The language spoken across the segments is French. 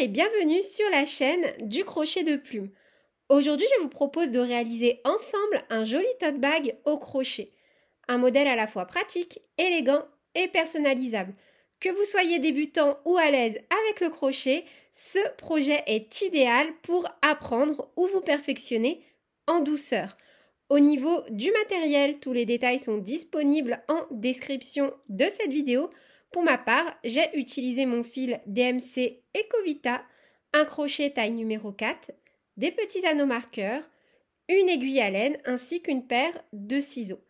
Et bienvenue sur la chaîne du crochet de plume. Aujourd'hui, je vous propose de réaliser ensemble un joli tote bag au crochet. Un modèle à la fois pratique, élégant et personnalisable. Que vous soyez débutant ou à l'aise avec le crochet, ce projet est idéal pour apprendre ou vous perfectionner en douceur. Au niveau du matériel, tous les détails sont disponibles en description de cette vidéo. Pour ma part, j'ai utilisé mon fil DMC Ecovita, un crochet taille numéro 4, des petits anneaux marqueurs, une aiguille à laine ainsi qu'une paire de ciseaux.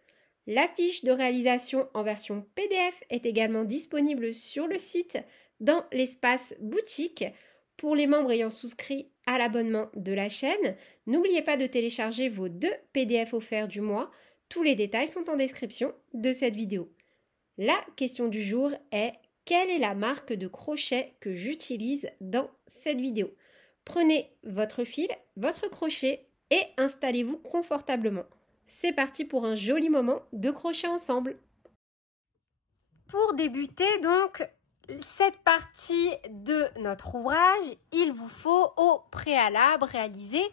La fiche de réalisation en version PDF est également disponible sur le site dans l'espace boutique. Pour les membres ayant souscrit à l'abonnement de la chaîne, n'oubliez pas de télécharger vos 2 PDF offerts du mois. Tous les détails sont en description de cette vidéo. La question du jour est: quelle est la marque de crochet que j'utilise dans cette vidéo? Prenez votre fil, votre crochet et installez-vous confortablement. C'est parti pour un joli moment de crochet ensemble. Pour débuter donc cette partie de notre ouvrage, il vous faut au préalable réaliser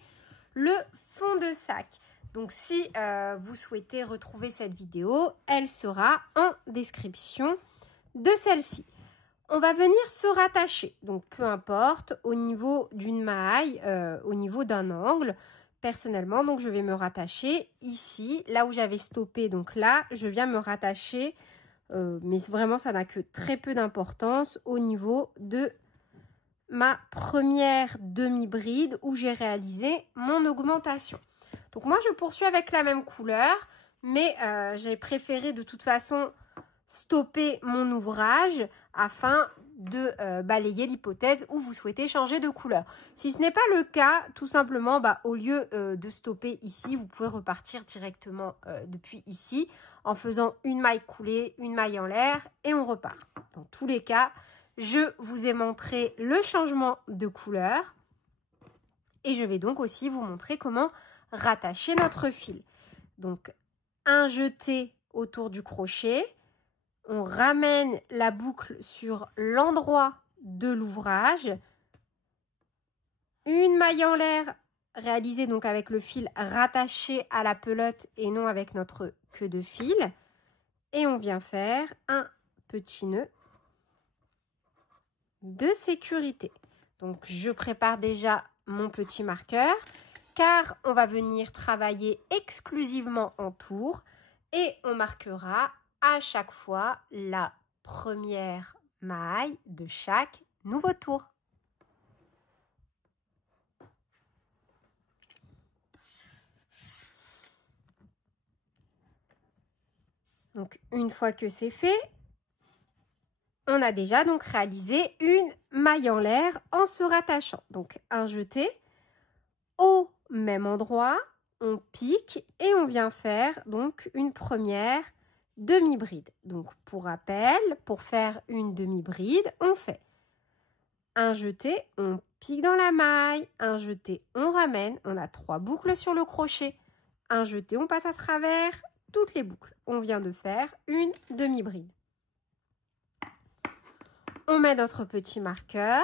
le fond de sac. Donc si vous souhaitez retrouver cette vidéo, elle sera en description de celle-ci. On va venir se rattacher, donc peu importe, au niveau d'une maille, au niveau d'un angle. Personnellement, donc je vais me rattacher ici, là où j'avais stoppé. Donc là, je viens me rattacher, mais vraiment ça n'a que très peu d'importance, au niveau de ma première demi-bride où j'ai réalisé mon augmentation. Donc moi, je poursuis avec la même couleur, mais j'ai préféré de toute façon stopper mon ouvrage afin de balayer l'hypothèse où vous souhaitez changer de couleur. Si ce n'est pas le cas, tout simplement, au lieu de stopper ici, vous pouvez repartir directement depuis ici en faisant une maille coulée, une maille en l'air et on repart. Dans tous les cas, je vous ai montré le changement de couleur et je vais donc aussi vous montrer comment rattacher notre fil. Donc, un jeté autour du crochet. On ramène la boucle sur l'endroit de l'ouvrage. Une maille en l'air réalisée donc avec le fil rattaché à la pelote et non avec notre queue de fil. Et on vient faire un petit nœud de sécurité. Donc je prépare déjà mon petit marqueur car on va venir travailler exclusivement en tour et on marquera à chaque fois la première maille de chaque nouveau tour. Donc une fois que c'est fait, on a déjà donc réalisé une maille en l'air en se rattachant. Donc un jeté au même endroit, on pique et on vient faire donc une première demi-bride. Donc pour rappel, pour faire une demi-bride, on fait un jeté, on pique dans la maille, un jeté, on ramène, on a 3 boucles sur le crochet, un jeté, on passe à travers toutes les boucles. On vient de faire une demi-bride. On met notre petit marqueur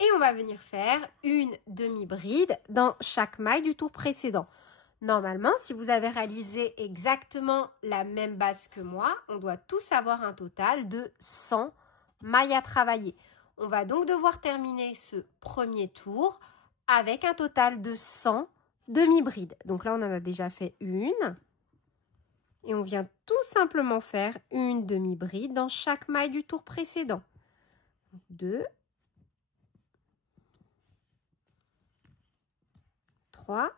et on va venir faire une demi-bride dans chaque maille du tour précédent. Normalement, si vous avez réalisé exactement la même base que moi, on doit tous avoir un total de 100 mailles à travailler. On va donc devoir terminer ce premier tour avec un total de 100 demi-brides. Donc là, on en a déjà fait une. Et on vient tout simplement faire une demi-bride dans chaque maille du tour précédent. 2, 3,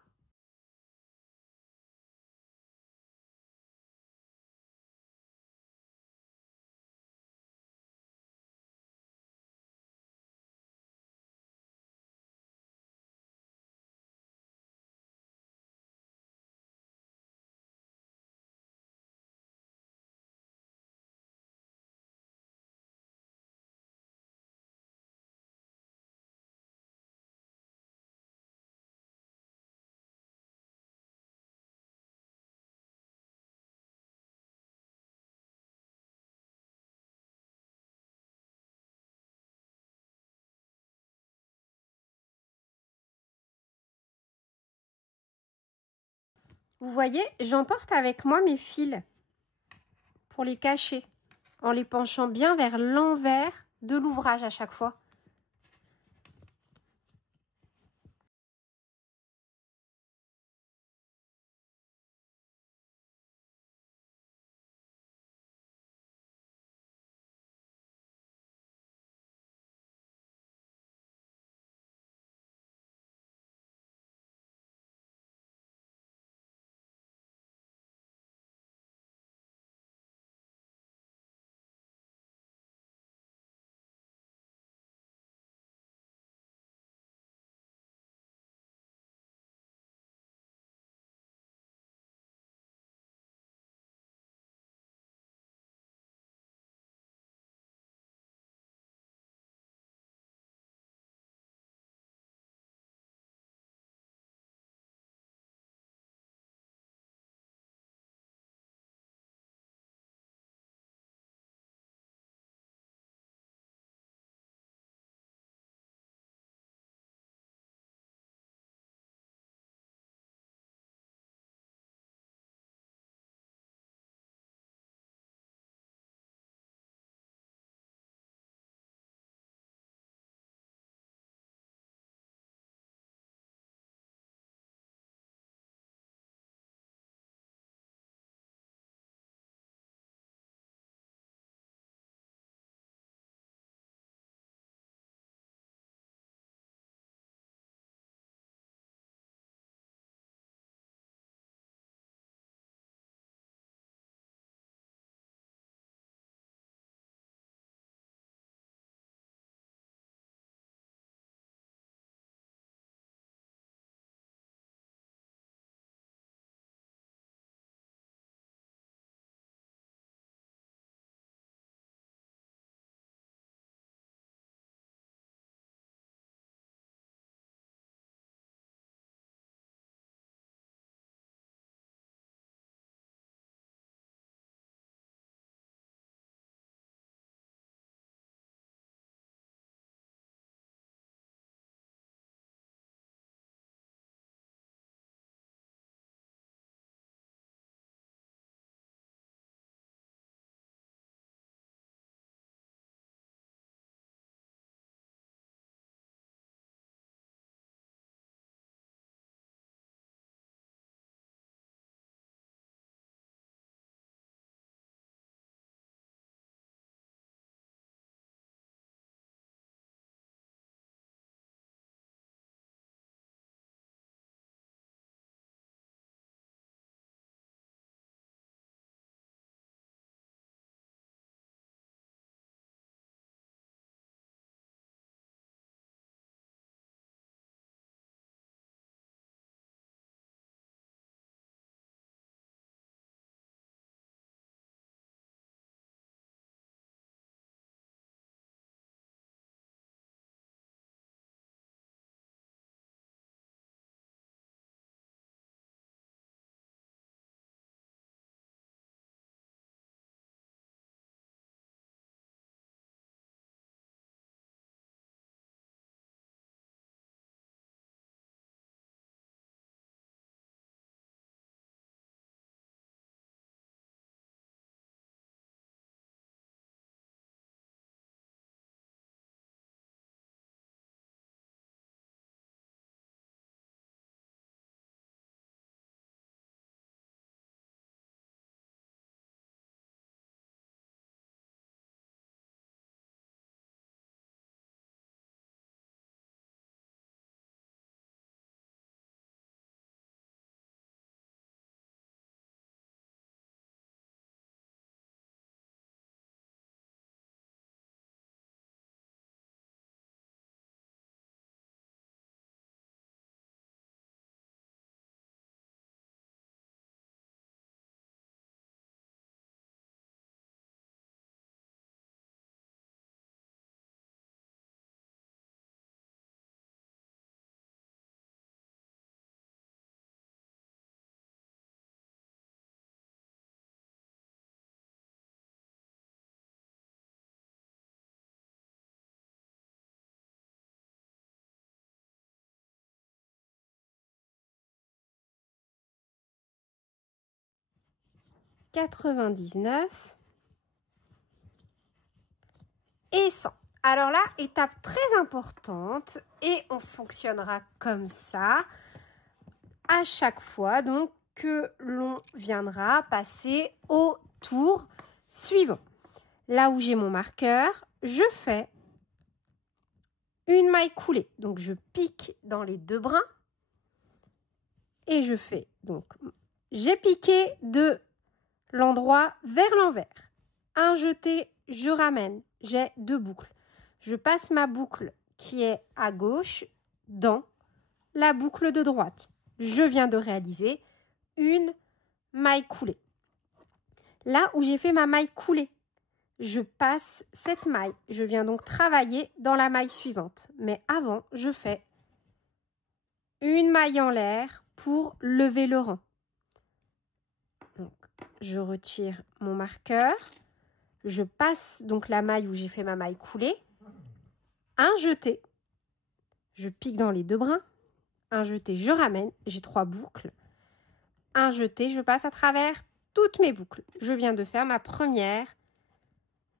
Vous voyez, j'emporte avec moi mes fils pour les cacher, en les penchant bien vers l'envers de l'ouvrage à chaque fois. 99 et 100. Alors là, étape très importante et on fonctionnera comme ça à chaque fois donc que l'on viendra passer au tour suivant. Là où j'ai mon marqueur, je fais une maille coulée. Donc je pique dans les deux brins et je fais donc j'ai piqué de l'endroit vers l'envers. Un jeté, je ramène, j'ai deux boucles. Je passe ma boucle qui est à gauche dans la boucle de droite. Je viens de réaliser une maille coulée. Là où j'ai fait ma maille coulée, je passe cette maille. Je viens donc travailler dans la maille suivante. Mais avant, je fais une maille en l'air pour lever le rang. Donc, je retire mon marqueur. Je passe donc la maille où j'ai fait ma maille coulée. Un jeté. Je pique dans les deux brins. Un jeté, je ramène. J'ai 3 boucles. Un jeté, je passe à travers toutes mes boucles. Je viens de faire ma première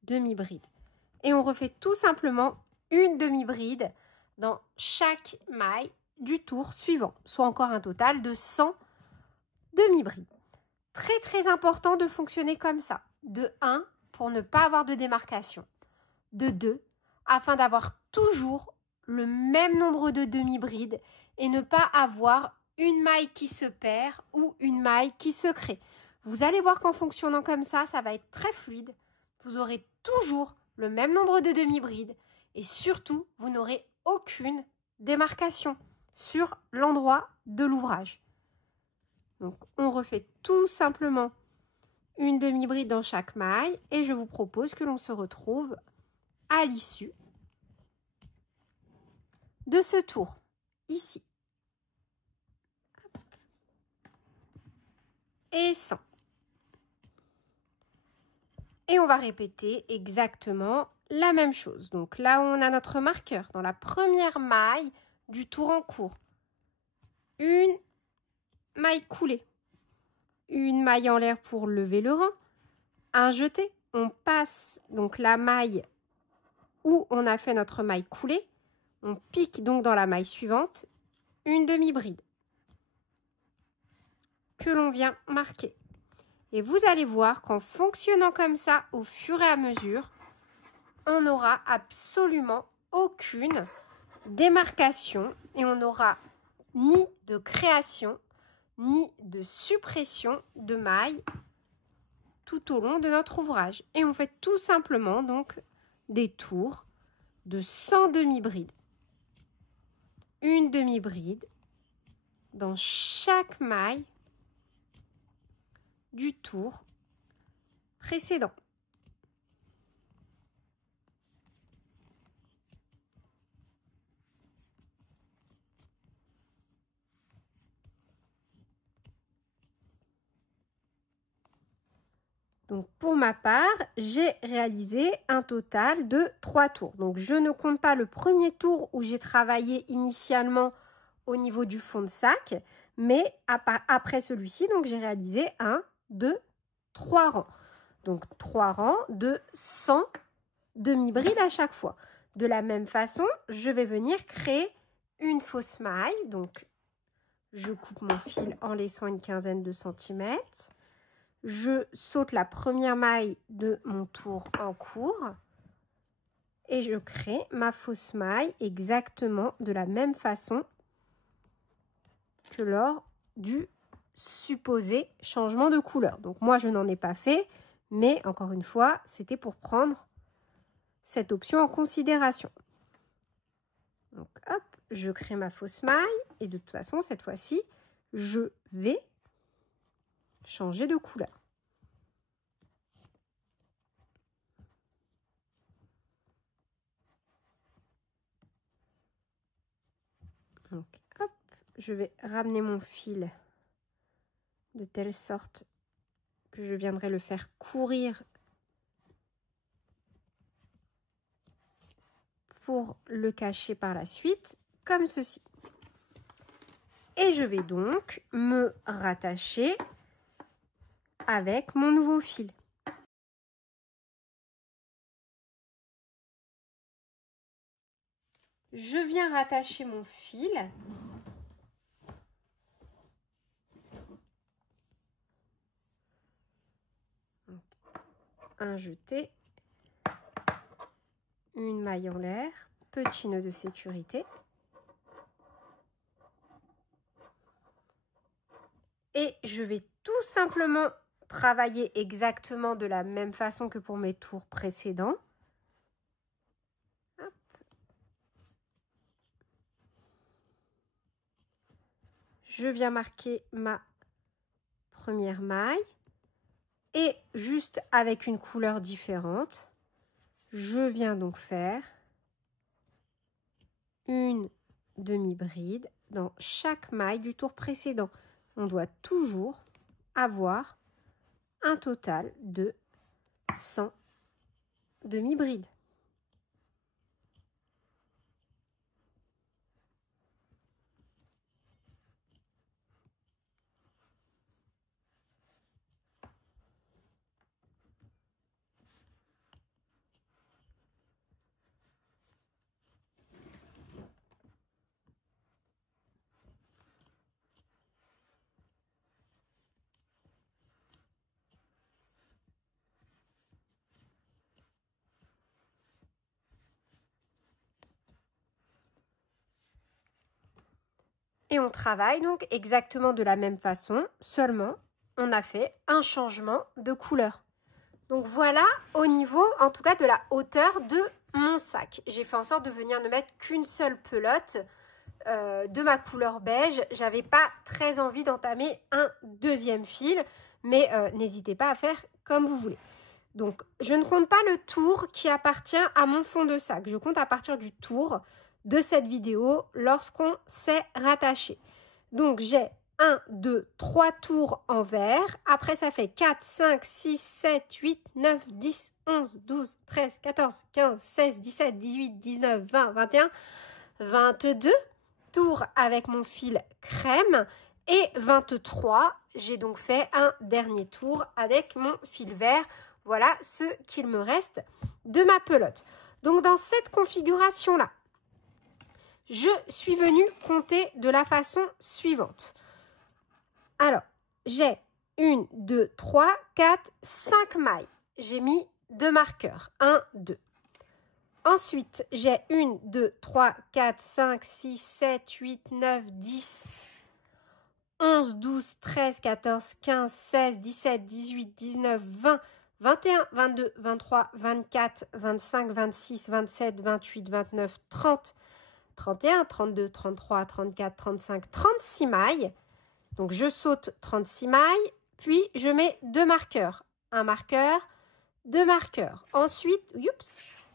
demi-bride. Et on refait tout simplement une demi-bride dans chaque maille du tour suivant, soit encore un total de 100 demi-brides. Très très important de fonctionner comme ça. De 1, pour ne pas avoir de démarcation. De 2, afin d'avoir toujours le même nombre de demi-brides et ne pas avoir une maille qui se perd ou une maille qui se crée. Vous allez voir qu'en fonctionnant comme ça, ça va être très fluide. Vous aurez toujours le même nombre de demi-brides et surtout, vous n'aurez aucune démarcation sur l'endroit de l'ouvrage. Donc, on refait tout simplement une demi-bride dans chaque maille et je vous propose que l'on se retrouve à l'issue de ce tour, ici. Et 100. Et on va répéter exactement la même chose. Donc là, on a notre marqueur dans la première maille du tour en cours. Une maille coulée. Une maille en l'air pour lever le rang. Un jeté. On passe donc la maille où on a fait notre maille coulée. On pique donc dans la maille suivante une demi-bride que l'on vient marquer. Et vous allez voir qu'en fonctionnant comme ça, au fur et à mesure, on n'aura absolument aucune démarcation et on n'aura ni de création, ni de suppression de mailles tout au long de notre ouvrage. Et on fait tout simplement donc des tours de 100 demi-brides. Une demi-bride dans chaque maille du tour précédent. Donc pour ma part, j'ai réalisé un total de 3 tours. Donc je ne compte pas le premier tour où j'ai travaillé initialement au niveau du fond de sac, mais après celui-ci, donc j'ai réalisé 1, 2, 3 rangs. Donc 3 rangs de 100 demi-brides à chaque fois. De la même façon, je vais venir créer une fausse maille. Donc je coupe mon fil en laissant une quinzaine de centimètres. Je saute la première maille de mon tour en cours et je crée ma fausse maille exactement de la même façon que lors du supposé changement de couleur. Donc moi, je n'en ai pas fait, mais encore une fois, c'était pour prendre cette option en considération. Donc hop, je crée ma fausse maille et de toute façon, cette fois-ci, je vais changer de couleur. Donc, hop, je vais ramener mon fil de telle sorte que je viendrai le faire courir pour le cacher par la suite, comme ceci. Et je vais donc me rattacher avec mon nouveau fil. Je viens rattacher mon fil. Un jeté, une maille en l'air, petit nœud de sécurité. Et je vais tout simplement travailler exactement de la même façon que pour mes tours précédents. Hop. Je viens marquer ma première maille. Et juste avec une couleur différente, je viens donc faire une demi-bride dans chaque maille du tour précédent. On doit toujours avoir un total de 100 demi-brides. Et on travaille donc exactement de la même façon, seulement on a fait un changement de couleur. Donc voilà au niveau, en tout cas de la hauteur de mon sac. J'ai fait en sorte de venir ne mettre qu'une seule pelote de ma couleur beige. J'avais pas très envie d'entamer un deuxième fil, mais n'hésitez pas à faire comme vous voulez. Donc je ne compte pas le tour qui appartient à mon fond de sac. Je compte à partir du tour de cette vidéo lorsqu'on s'est rattaché. Donc j'ai 1, 2, 3 tours en vert. Après ça fait 4, 5, 6, 7, 8, 9, 10, 11, 12, 13, 14, 15, 16, 17, 18, 19, 20, 21, 22 tours avec mon fil crème. Et 23, j'ai donc fait un dernier tour avec mon fil vert. Voilà ce qu'il me reste de ma pelote. Donc dans cette configuration-là, je suis venue compter de la façon suivante. Alors, j'ai 1, 2, 3, 4, 5 mailles. J'ai mis 2 marqueurs. 1, 2. Ensuite, j'ai 1, 2, 3, 4, 5, 6, 7, 8, 9, 10, 11, 12, 13, 14, 15, 16, 17, 18, 19, 20, 21, 22, 23, 24, 25, 26, 27, 28, 29, 30, 31, 32, 33, 34, 35, 36 mailles. Donc, je saute 36 mailles, puis je mets 2 marqueurs. Un marqueur, 2 marqueurs. Ensuite,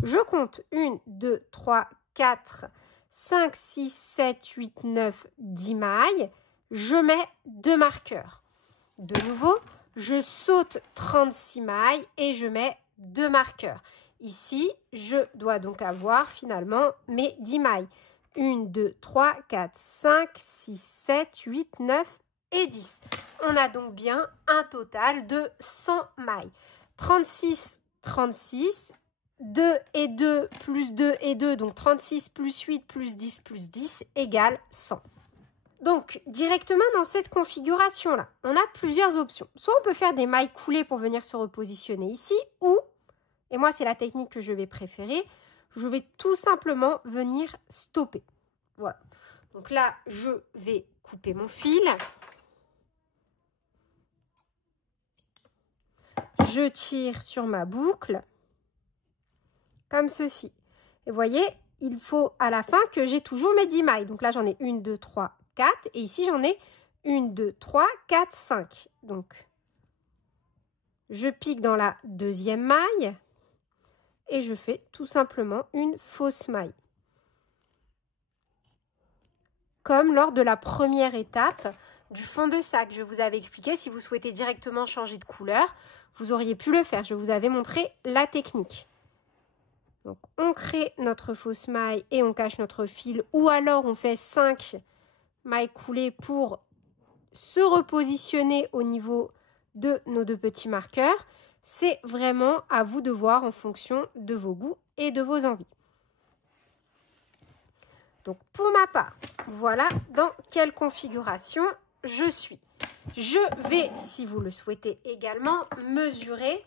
je compte 1, 2, 3, 4, 5, 6, 7, 8, 9, 10 mailles. Je mets 2 marqueurs. De nouveau, je saute 36 mailles et je mets 2 marqueurs. Ici, je dois donc avoir finalement mes 10 mailles. 1, 2, 3, 4, 5, 6, 7, 8, 9 et 10. On a donc bien un total de 100 mailles. 36, 36, 2 et 2 plus 2 et 2, donc 36 plus 8 plus 10 égale 100. Donc, directement dans cette configuration-là, on a plusieurs options. Soit on peut faire des mailles coulées pour venir se repositionner ici, ou, et moi c'est la technique que je vais préférer, je vais tout simplement venir stopper. Voilà. Donc là, je vais couper mon fil. Je tire sur ma boucle, comme ceci. Et vous voyez, il faut à la fin que j'ai toujours mes 10 mailles. Donc là, j'en ai 1, 2, 3, 4. Et ici, j'en ai 1, 2, 3, 4, 5. Donc, je pique dans la deuxième maille. Et je fais tout simplement une fausse maille. Comme lors de la première étape du fond de sac. Je vous avais expliqué, si vous souhaitez directement changer de couleur, vous auriez pu le faire. Je vous avais montré la technique. Donc, on crée notre fausse maille et on cache notre fil. Ou alors, on fait 5 mailles coulées pour se repositionner au niveau de nos 2 petits marqueurs. C'est vraiment à vous de voir en fonction de vos goûts et de vos envies. Donc pour ma part, voilà dans quelle configuration je suis. Je vais, si vous le souhaitez également, mesurer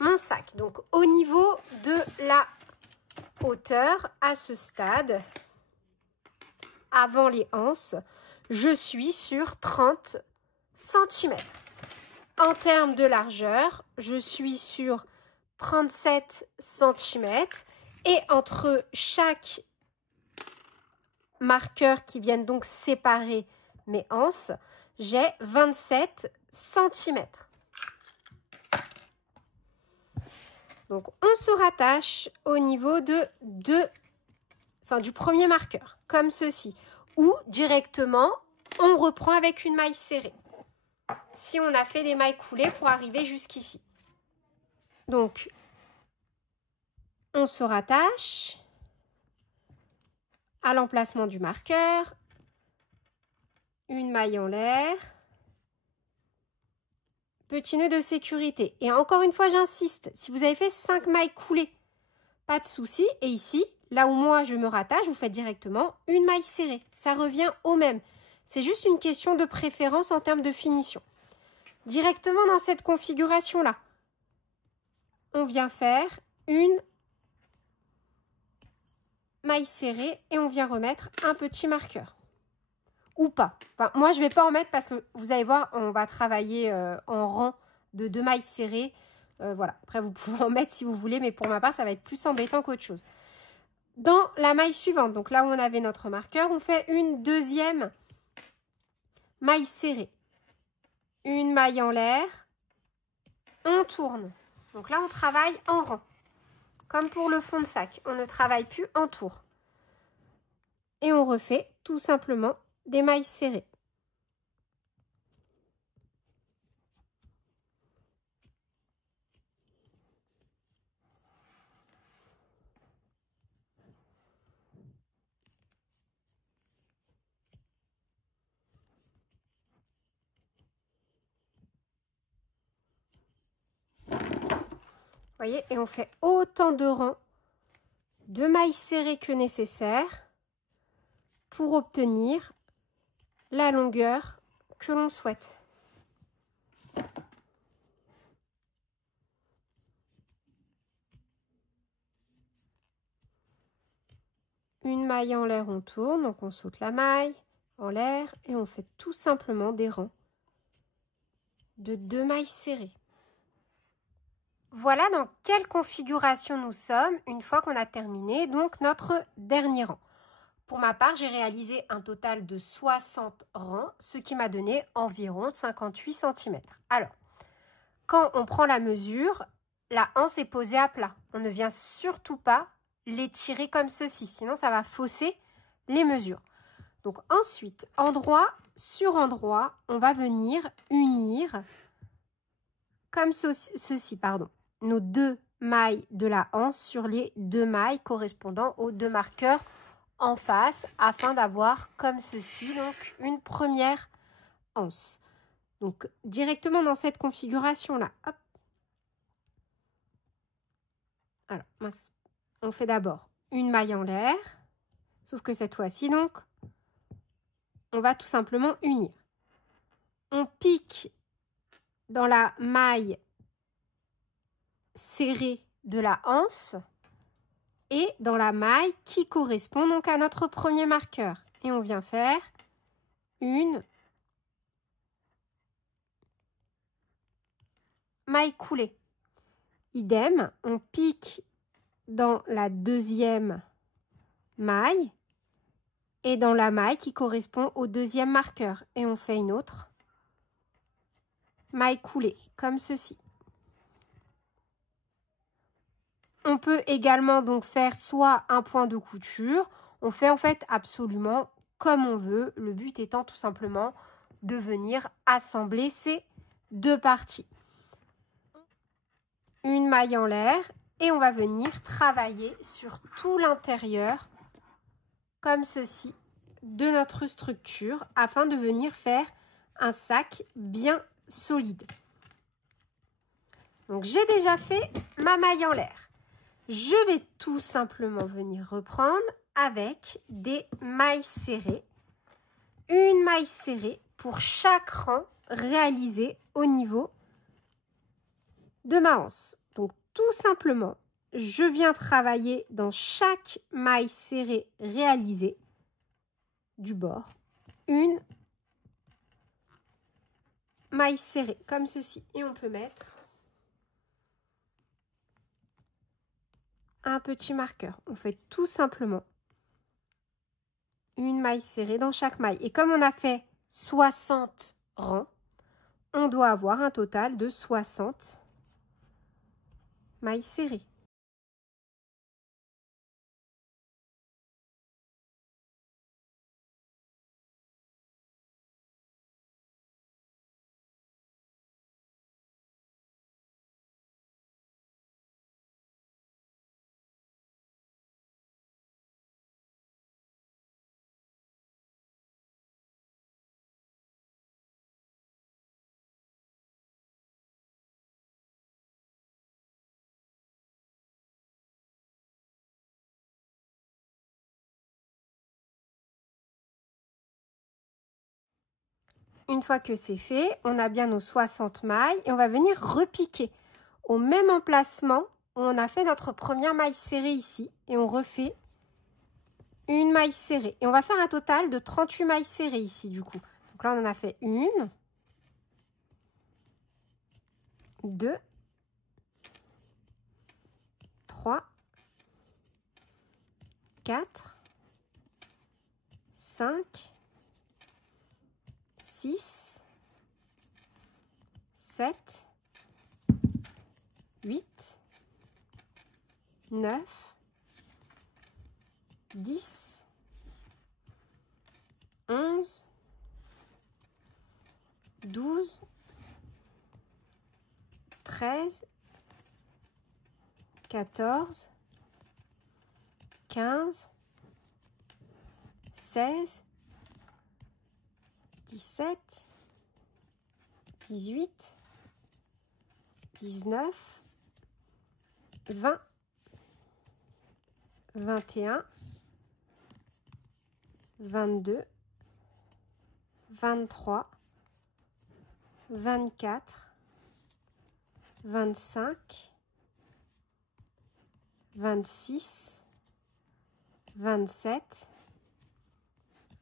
mon sac. Donc au niveau de la hauteur, à ce stade, avant les anses, je suis sur 30 cm. En termes de largeur, je suis sur 37 cm. Et entre chaque marqueur qui viennent donc séparer mes anses, j'ai 27 cm. Donc on se rattache au niveau du premier marqueur, comme ceci. Ou directement, on reprend avec une maille serrée. Si on a fait des mailles coulées pour arriver jusqu'ici. Donc, on se rattache à l'emplacement du marqueur, une maille en l'air, petit nœud de sécurité. Et encore une fois, j'insiste, si vous avez fait 5 mailles coulées, pas de souci. Et ici, là où moi je me rattache, vous faites directement une maille serrée. Ça revient au même. C'est juste une question de préférence en termes de finition. Directement dans cette configuration-là, on vient faire une maille serrée et on vient remettre un petit marqueur. Ou pas. Enfin, moi, je ne vais pas en mettre parce que vous allez voir, on va travailler en rang de 2 mailles serrées. Voilà. Après, vous pouvez en mettre si vous voulez, mais pour ma part, ça va être plus embêtant qu'autre chose. Dans la maille suivante, donc là où on avait notre marqueur, on fait une deuxième maille serrée. Une maille en l'air. On tourne. Donc là, on travaille en rang. Comme pour le fond de sac, on ne travaille plus en tour. Et on refait tout simplement des mailles serrées. Voyez, et on fait autant de rangs de mailles serrées que nécessaire pour obtenir la longueur que l'on souhaite. Une maille en l'air, on tourne, donc on saute la maille en l'air et on fait tout simplement des rangs de 2 mailles serrées. Voilà dans quelle configuration nous sommes une fois qu'on a terminé donc notre dernier rang. Pour ma part, j'ai réalisé un total de 60 rangs, ce qui m'a donné environ 58 cm. Alors, quand on prend la mesure, la anse est posée à plat. On ne vient surtout pas l'étirer comme ceci, sinon ça va fausser les mesures. Donc ensuite, endroit sur endroit, on va venir unir comme ceci, nos 2 mailles de la anse sur les 2 mailles correspondant aux 2 marqueurs en face afin d'avoir comme ceci donc une première anse. Donc directement dans cette configuration là, hop. Alors mince, on fait d'abord une maille en l'air, sauf que cette fois-ci donc on va tout simplement unir. On pique dans la maille serrée de la anse et dans la maille qui correspond donc à notre premier marqueur. Et on vient faire une maille coulée. Idem, on pique dans la deuxième maille et dans la maille qui correspond au deuxième marqueur. Et on fait une autre maille coulée, comme ceci. On peut également donc faire soit un point de couture. On fait en fait absolument comme on veut. Le but étant tout simplement de venir assembler ces 2 parties. Une maille en l'air et on va venir travailler sur tout l'intérieur comme ceci de notre structure afin de venir faire un sac bien solide. Donc, j'ai déjà fait ma maille en l'air. Je vais tout simplement venir reprendre avec des mailles serrées. Une maille serrée pour chaque rang réalisé au niveau de ma anse. Donc, tout simplement, je viens travailler dans chaque maille serrée réalisée du bord. Une maille serrée comme ceci. Et on peut mettre un petit marqueur. On fait tout simplement une maille serrée dans chaque maille. Et comme on a fait 60 rangs, on doit avoir un total de 60 mailles serrées. Une fois que c'est fait, on a bien nos 60 mailles et on va venir repiquer. Au même emplacement, on a fait notre première maille serrée ici et on refait une maille serrée. Et on va faire un total de 38 mailles serrées ici du coup. Donc là, on en a fait une, 2, 3, 4, 5, 6, 7, 8, 9, 10, 11, 12, 13, 14, 15, 16, 17, 18, 19, 20, 21, 22, 23, 24, 25, 26, 27,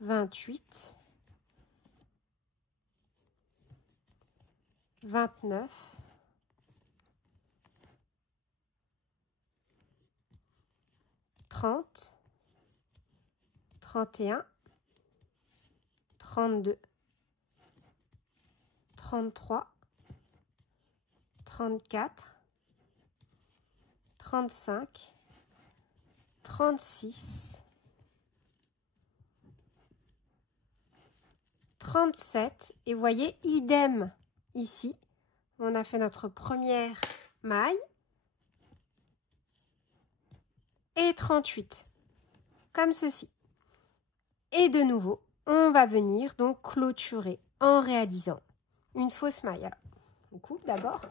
28, 29, 30, 31, 32, 33, 34, 35, 36, 37 et vous voyez, idem ici, on a fait notre première maille et 38, comme ceci. Et de nouveau, on va venir donc clôturer en réalisant une fausse maille. Alors, on coupe d'abord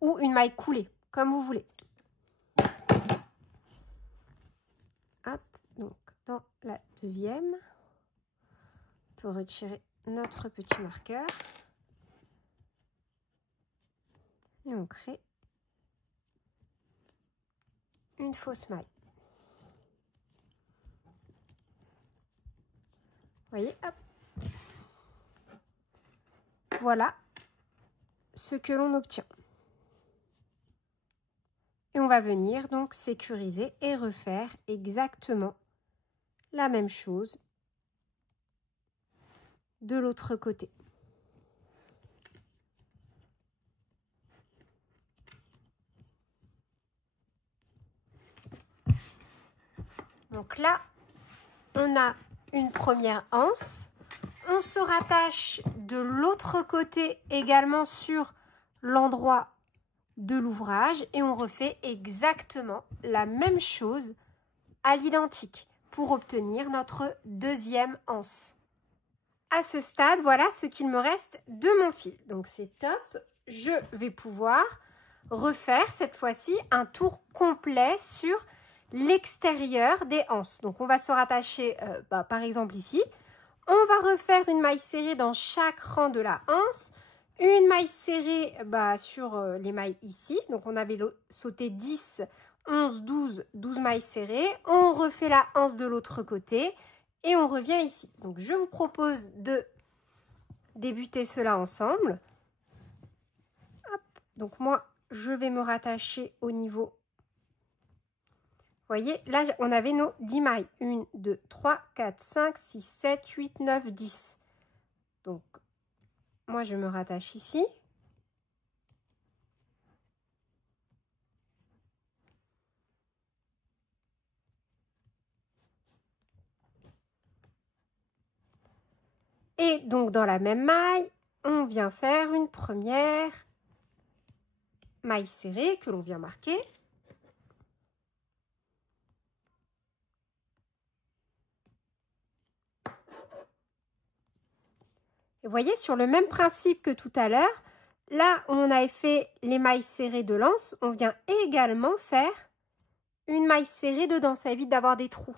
ou une maille coulée, comme vous voulez. Hop, donc dans la deuxième, on peut retirer notre petit marqueur et on crée une fausse maille. Vous voyez, hop. Voilà ce que l'on obtient. Et on va venir donc sécuriser et refaire exactement la même chose de l'autre côté. Donc là, on a une première anse. On se rattache de l'autre côté également sur l'endroit de l'ouvrage et on refait exactement la même chose à l'identique pour obtenir notre deuxième anse. à ce stade, voilà ce qu'il me reste de mon fil. Donc c'est top. Je vais pouvoir refaire cette fois-ci un tour complet sur l'extérieur des anses. Donc on va se rattacher par exemple ici. On va refaire une maille serrée dans chaque rang de la anse. Une maille serrée sur les mailles ici. Donc on avait sauté 10, 11, 12 mailles serrées. On refait la anse de l'autre côté et on revient ici. Donc je vous propose de débuter cela ensemble. Hop. Donc moi, je vais me rattacher au niveau. Vous voyez, là, on avait nos 10 mailles. 1, 2, 3, 4, 5, 6, 7, 8, 9, 10. Donc, moi, je me rattache ici. Et donc, dans la même maille, on vient faire une première maille serrée que l'on vient marquer. Vous voyez, sur le même principe que tout à l'heure, là où on avait fait les mailles serrées de l'anse, on vient également faire une maille serrée dedans. Ça évite d'avoir des trous.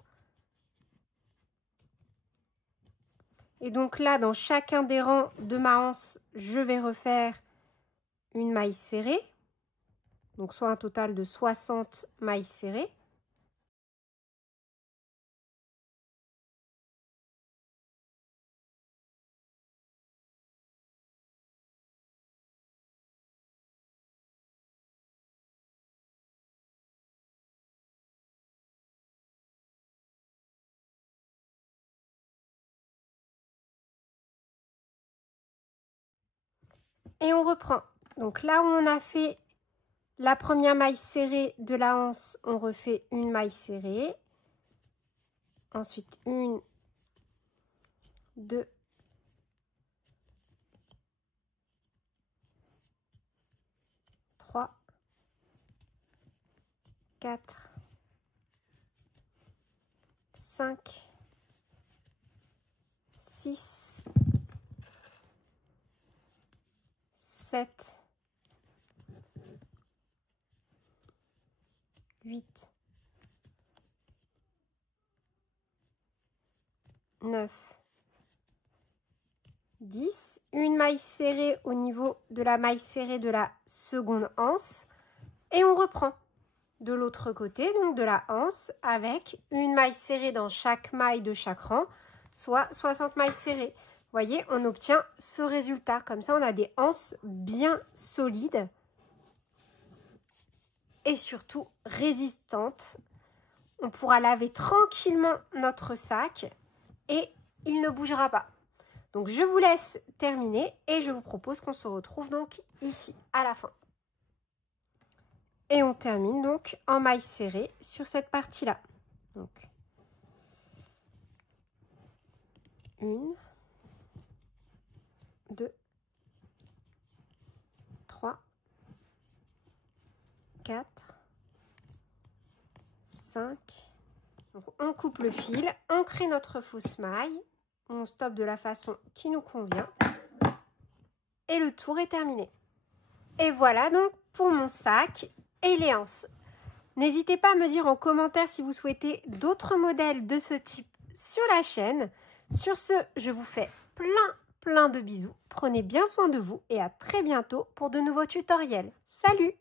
Et donc là, dans chacun des rangs de ma anse, je vais refaire une maille serrée. Donc soit un total de 60 mailles serrées. Et on reprend. Donc là où on a fait la première maille serrée de la anse, on refait une maille serrée. Ensuite, 1, 2, 3, 4, 5, 6, 7, 8, 9, 10. Une maille serrée au niveau de la maille serrée de la seconde anse. Et on reprend de l'autre côté, donc de la anse, avec une maille serrée dans chaque maille de chaque rang, soit 60 mailles serrées. Vous voyez, on obtient ce résultat. Comme ça, on a des anses bien solides et surtout résistantes. On pourra laver tranquillement notre sac et il ne bougera pas. Donc, je vous laisse terminer et je vous propose qu'on se retrouve donc ici à la fin. Et on termine donc en maille serrée sur cette partie-là. Donc, 1, 2, 3, 4, 5. Donc, on coupe le fil, on crée notre fausse maille, on stoppe de la façon qui nous convient et le tour est terminé. Et voilà donc pour mon sac et les anses. N'hésitez pas à me dire en commentaire si vous souhaitez d'autres modèles de ce type sur la chaîne. Sur ce, je vous fais plein de bisous. Prenez bien soin de vous et à très bientôt pour de nouveaux tutoriels. Salut!